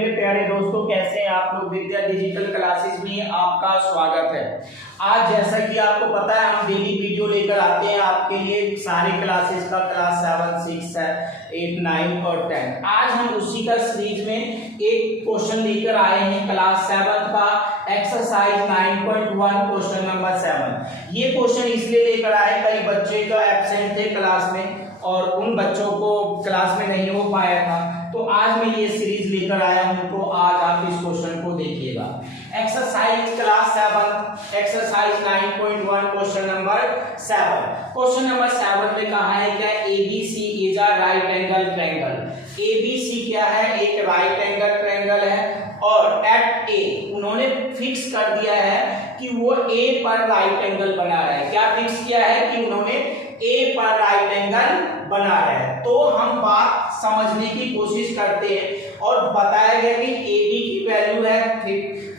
मेरे प्यारे दोस्तों, कैसे हैं आप लोग। विद्या डिजिटल क्लासेस में आपका स्वागत है। आज जैसा कि आपको पता है, हम डेली वीडियो लेकर आते हैं आपके लिए सारे क्लासेस का, क्लास 7, 6, 8, 9 और 10। आज हम उसी का सीरीज में एक क्वेश्चन लेकर आए हैं क्लास 7 का, एक्सरसाइज 9.1 क्वेश्चन नंबर 7। ये क्वेश्चन इसलिए लेकर आए, कई बच्चे तो एब्सेंट थे क्लास में और उन बच्चों को क्लास में नहीं हो पाया था, तो आज मैं ये सीरीज लेकर आया हूं। तो आज आप इस क्वेश्चन को देखिएगा। Exercise class 7 exercise 9.1 question number 7। Question number 7 में कहा है क्या, ABC is a right angle triangle. ABC क्या है, एक राइट एंगल ट्रायंगल है और एट A उन्होंने फिक्स कर दिया है कि वो A पर राइट एंगल बना रहा है। क्या फिक्स किया है कि उन्होंने A पर राइट एंगल बना रहा है। तो हम बात समझने की कोशिश करते हैं और बताया गया कि AB की वैल्यू है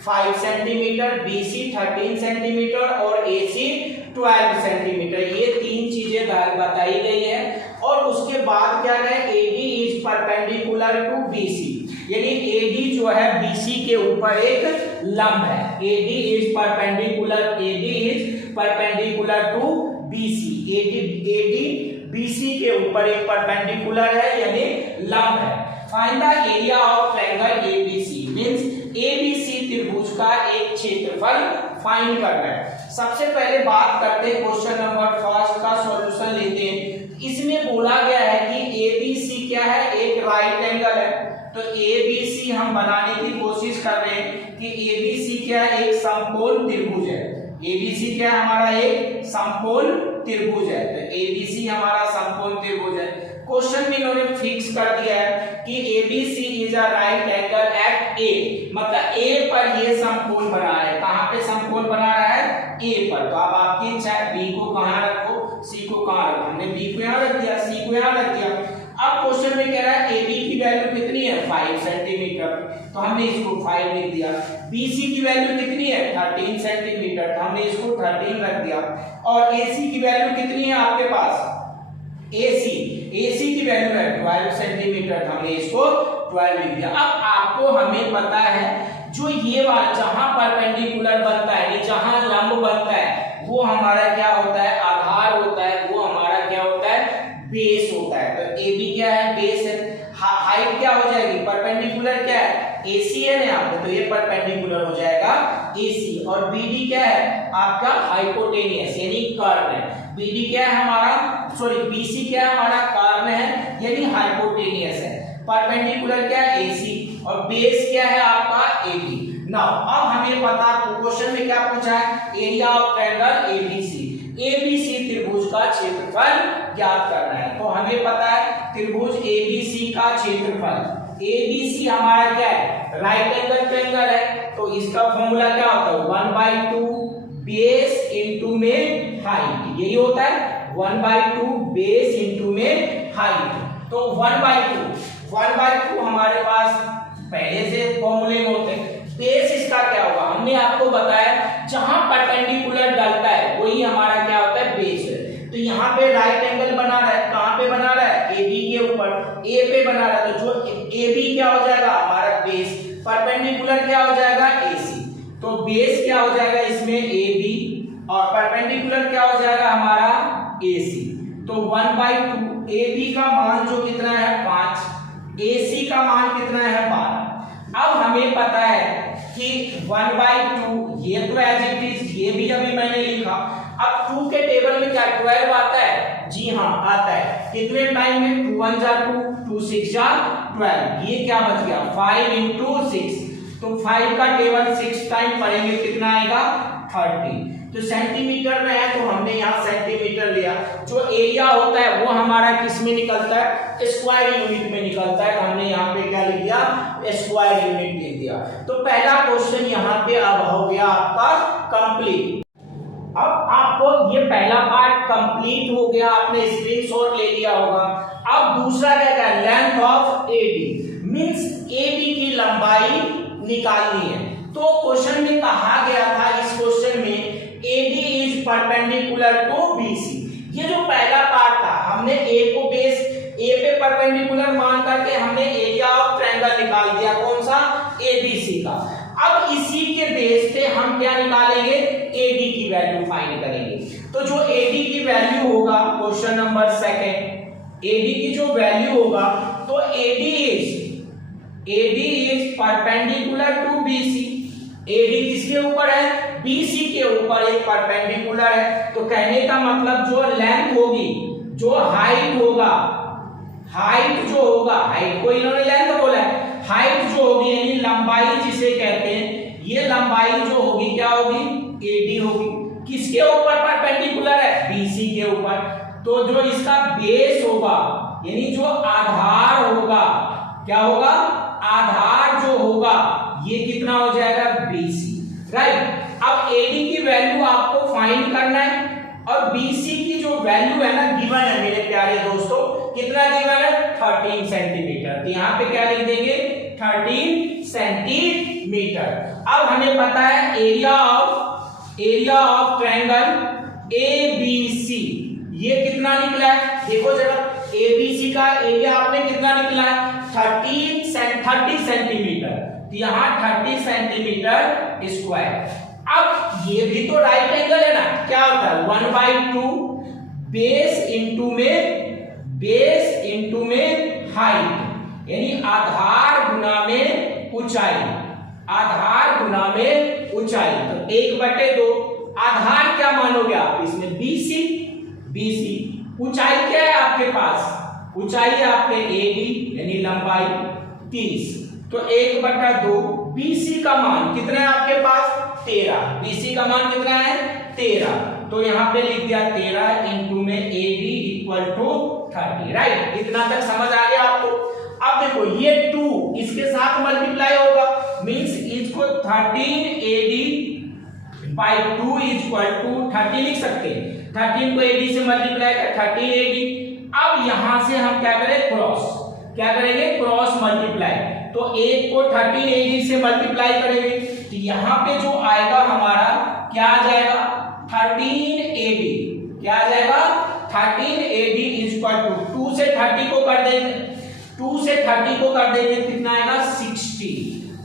5 सेंटीमीटर, BC 13 सेंटीमीटर और AC 12 सेंटीमीटर। ये तीन चीजें बताई गई है और उसके बाद क्या है, AD is perpendicular to BC, यानी AD जो है BC के ऊपर एक लंब है। AD is perpendicular to BC। AD BC के ऊपर एक परपेंडिकुलर है यानी लंब है। Find the area of triangle ABC, means ABC त्रिभुज का एक क्षेत्रफल फाइंड करना है। सबसे पहले बात करते हैं क्वेश्चन नंबर 1 का सॉल्यूशन लेते हैं। इसमें बोला गया है कि ABC क्या है, एक राइट एंगल है। तो ABC हम बनाने की कोशिश कर रहे हैं कि ABC क्या है, एक समकोण त्रिभुज है। ABC क्या है, हमारा एक समकोण त्रिभुज है। तो ABC हमारा समकोण त्रिभुज है। क्वेश्चन में इन्होंने फिक्स कर दिया है कि ABC is a right angle at A, मतलब A पर ये समकोण बना है। कहां पे समकोण बना रहा है, A पर। तो अब आपकी इच्छा है B को कहां रखो, C को कहां रखो। हमने B को यहां रख दिया, C को यहां रख दिया। अब क्वेश्चन में कह रहा है AB की वैल्यू कितनी है, 5 सेंटीमीटर, तो हमने इसको 5 लिख दिया। BC की वैल्यू कितनी है, 13 सेंटीमीटर, तो हमने इसको 13 रख दिया। और AC की वैल्यू कितनी है आपके पास, AC की वैल्यू है 12 सेंटीमीटर, हमने इसको 12 लिख दिया। अब आपको हमें पता है जो ये वाला जहां परपेंडिकुलर बनता है, जहां लंब बनता है, वो हमारा क्या होता है, आधार होता है। वो हमारा क्या होता है, बेस होता है। तो AB क्या है, बेस है। हाइट क्या हो जाएगी, परपेंडिकुलर क्या है, AC है ना यहाँ पे, तो ये परपेंडिकुलर हो जाएगा AC। और BD क्या है आपका, हाइपोटेनियस यानी कर्ण है। BD क्या है हमारा, सॉरी BC क्या है हमारा, कर्ण है यानी हाइपोटेनियस है। परपेंडिकुलर क्या है, AC, और बेस क्या है आपका, AB। नाउ अब हमें पता, क्वेश्चन में क्या पूछा है, एरिया ऑफ ट्रायंगल ABC त्रिभुज का क्षेत्रफल ज्ञात करना है। तो हमें पता है त्रिभुज ABC का क्षेत्रफल, ABC हमारा क्या है, राइट एंगल ट्रायंगल है। तो इसका फॉर्मूला क्या होता है, 1/2 बेस इनटू में हाइट, यही होता है 1/2 बेस इनटू में हाइट। तो 1/2 हमारे पास पहले से फॉर्मूले में होते हैं। बेस इसका क्या होगा, हमने आपको बताया जहां परपेंडिकुलर डलता है वही हमारा क्या होता है, बेस है। तो यहाँ पे राइट एंगल बना रहा है, कहां पे बना रहा है, AB के ऊपर, A पे बना रहा है। तो जो AB क्या हो जाएगा हमारा बेस, परपेंडिकुलर क्या हो जाएगा, AC। तो बेस क्या हो जाएगा इसमें, AB, और परपेंडिकुलर क्या हो जाएगा हमारा, AC। तो 1/2, AB का मान जो कितना है 5, AC का मान कितना है 12। अब हमें पता है कि 1/2 ये तो एज इट इज, ये भी अभी मैंने लिखा। अब 2 के टेबल में क्या 12 आता है, जी हाँ आता है। कितने टाइम में, 2 1 जा 2, 2 6 जा 12, ये क्या बच गया 5 into 6। तो 5 का टेबल 6 टाइम पढ़ेंगे कितना आएगा, 30। तो सेंटीमीटर में है तो हमने यहाँ सेंटीमीटर लिया। जो एरिया होता है वो हमारा किस में निकलता है, स्क्वायर यूनिट में निकलता है। तो हमने यहाँ पे क्या लिख दिया, स्क्वायर यूनिट लिख दिया। तो पहला क्वेश्चन यहाँ पे अब हो गया आपका कंप्लीट। अब आपको ये पहला पार्ट कंप्लीट हो गया, आपने स्क्रीनशॉट ले लिया होगा। अब दूसरा क्या है, length of AD, means AB की लंबाई निकालनी है। तो क्वेश्चन में कहा गया था, इस क्वेश्चन में AD is perpendicular to BC। ये जो पहला पार्ट था, हमने A को बेस A पे परपेंडिकुलर मान करके हमने एरिया ऑफ ट्रायंगल निकाल दिया। कौन सा, ABC का। अब इसी के बेस पे हम क्या निकालेंगे, AD की वैल्यू फाइंड करेंगे। तो जो AD की वैल्यू होगा, क्वेश्चन नंबर सेकंड, AD की जो वैल्यू होगा, तो AD is perpendicular to BC। AD किसके ऊपर है, BC के ऊपर एक परपेंडिकुलर है। तो कहने का मतलब जो लेंथ होगी, जो हाइट होगा, हाइट जो होगा, हाइट को इन्होंने लेंथ बोला है, हाइट जो होगी यानी लंबाई जिसे कहते हैं, ये लंबाई जो होगी क्या होगी, AD होगी। किसके ऊपर परपेंडिकुलर है, BC के ऊपर। तो जो इसका बेस होगा यानी जो आधार होगा, क्या होगा, आधार जो होगा ये कितना हो जाएगा, BC, राइट। अब AD की वैल्यू आपको फाइंड करना है और BC की जो वैल्यू है ना गिवन है मेरे प्यारे दोस्तों, कितना गिवन है, 13 सेंटीमीटर। तो यहाँ पे क्या लिख देंगे, 13 सेंटीमीटर। अब हमें पता है एरिया ऑफ ट्रायंगल ABC ये कितना निकला है, देखो जरा, ABC का एरिया आपने कितना निकला है, 30 सेंटीमीटर। तो यहाँ 30 सेंटीमीटर स्क्वायर। अब ये भी तो राइट एंगल है ना, क्या होता है, 1/2 बेस इंटू में हाइट, यानी आधार गुना में ऊंचाई, आधार गुना में ऊंचाई। तो 1/2 आधार क्या मानोगे आप इसमें, BC। ऊंचाई क्या है आपके पास, ऊंचाई है आपके AD यानी लंबाई 30। तो 1/2 BC का मान कितना है आपके पास, 13। BC का मान कितना है, 13। तो यहाँ पे लिख दिया 13 इंटू में AD इक्वल टू 30, राइट। इतना तक समझ आ गया आपको। अब देखो ये 2 इसके साथ मल्टीप्लाई होगा, मींस इसको 13 AD बाई 2 इक्वल टू 30 लिख सकते हैं। 13 को AD से मल्टीप्लाई कर 13 AD। अब यहां से हम क्या करें, क्या करेंगे, क्रॉस मल्टीप्लाई। तो 1 को 13 AD से मल्टीप्लाई करेंगे, तो यहां पे जो आएगा हमारा क्या आ जाएगा, 13 AD, क्या आ जाएगा, 13 AD इक्वल टू 2 से 30 को कर देंगे, 2 से 30 को कर देंगे, कितना आएगा, 60।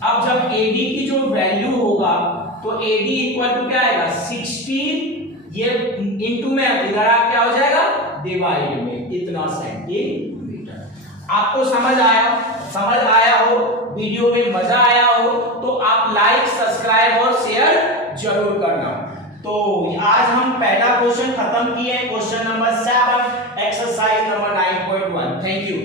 अब जब AD की जो वैल्यू होगा तो AD इक्वल टू क्या आएगा, 60, ये इंटू में इधर आप क्या हो जाएगा, डिवाइड में, इतना सेंटीमीटर। आपको समझ आया हो, वीडियो में मजा आया हो तो आप लाइक, सब्सक्राइब और शेयर जरूर करना। तो आज हम पहला क्वेश्चन खत्म किए, question number 7, exercise number 9.1। Thank you.